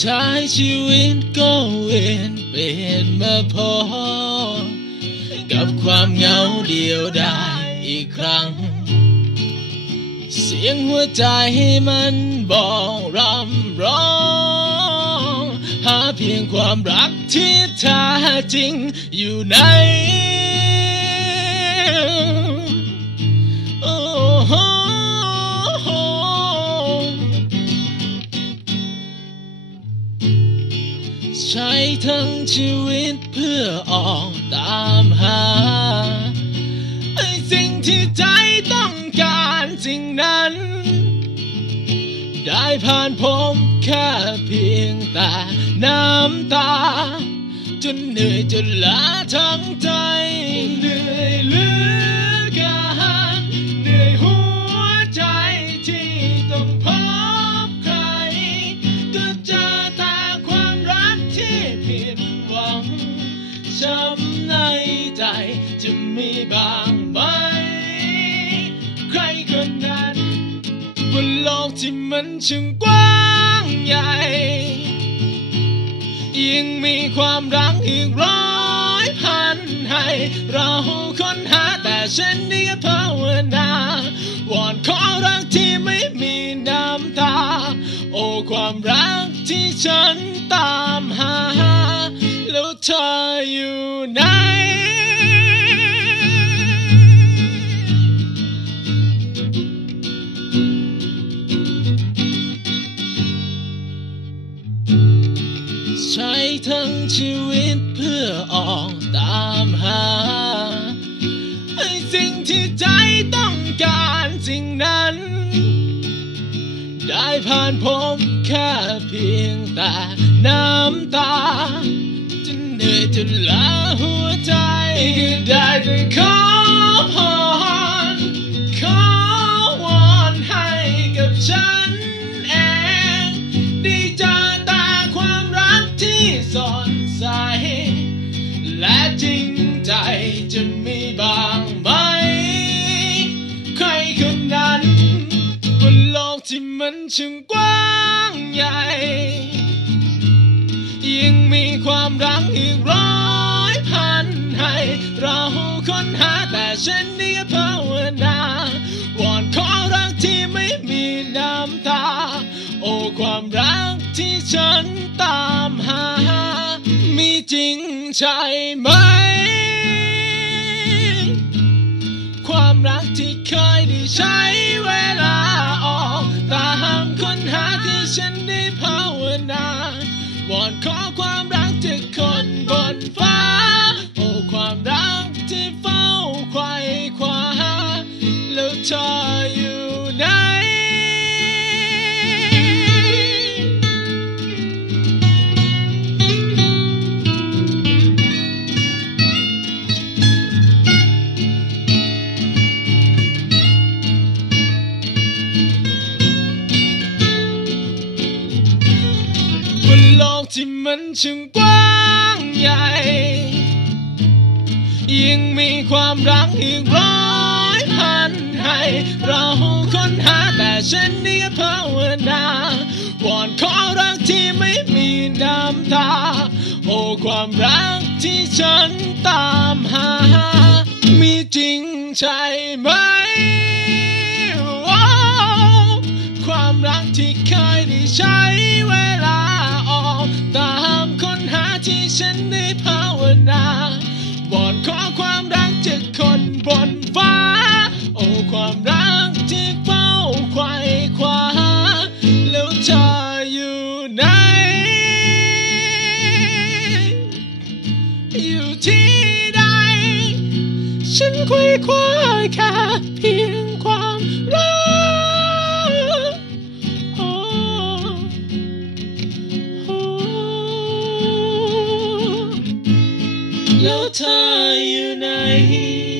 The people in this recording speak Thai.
ใช้ชีวิตก็เวียนเปลี่ยนมาพอ กับความเหงาเดียวดายอีกครั้ง เสียงหัวใจมันบอกรำร้อง หาเพียงความรักที่แท้จริงอยู่ใน ทั้งชีวิตเพื่อออกตามหาไอ้สิ่งที่ใจต้องการสิ่งนั้น ได้ผ่านผมแค่เพียงแต่น้ำตา จนเหนื่อยจนล้าทั้งใจ มีบ้างไหม ใครคนนั้นบนโลกที่มันช่างกว้างใหญ่ ยังมีความรักอีกร้อยพันให้ เราค้นหาแต่ฉันนี่ก็ภาวนา วอนขอรักที่ไม่มีน้ำตา โอ้ความรักที่ฉันตามหา แล้วเธออยู่ไหน ทั้งชีวิตเพื่อออกตามหาไอ้สิ่งที่ใจต้องการสิ่งนั้น ได้ผ่านผมแค่เพียงแต่น้ำตาจนเหนื่อยจนล้าหัวใจก็ได้แต่ขอ ที่มันช่างกว้างใหญ่ ยังมีความรักอีกร้อยพันให้ เราค้นหาแต่ฉันนี่ก็ภาวนา วอนขอรักที่ไม่มีน้ำตา โอ้ความรักที่ฉันตามหา มีจริงใช่ไหม ความรักที่เคยได้ใช้เวลาออกตาม ค้นหาที่ฉันได้ภาวนา วอนขอความรักจากคนบนฟ้า โอ้ความรักที่เฝ้าไขว่คว้าแล้วเธอ ที่มันช่างกว้างใหญ่ยังมีความรักอีกร้อยพันให้ เราค้นหาแต่ฉันนี่ก็ภาวนา วอนขอรักที่ไม่มีน้ำตา โอ้ความรักที่ฉันตามหา มีจริงใช่ไหม ขอความรักจากคนบนฟ้า โอ้ความรักที่เฝ้าไขว่คว้าแล้วเธออยู่ไหน อยู่ที่ใด ฉันคุยคว้าแค่ no time unite.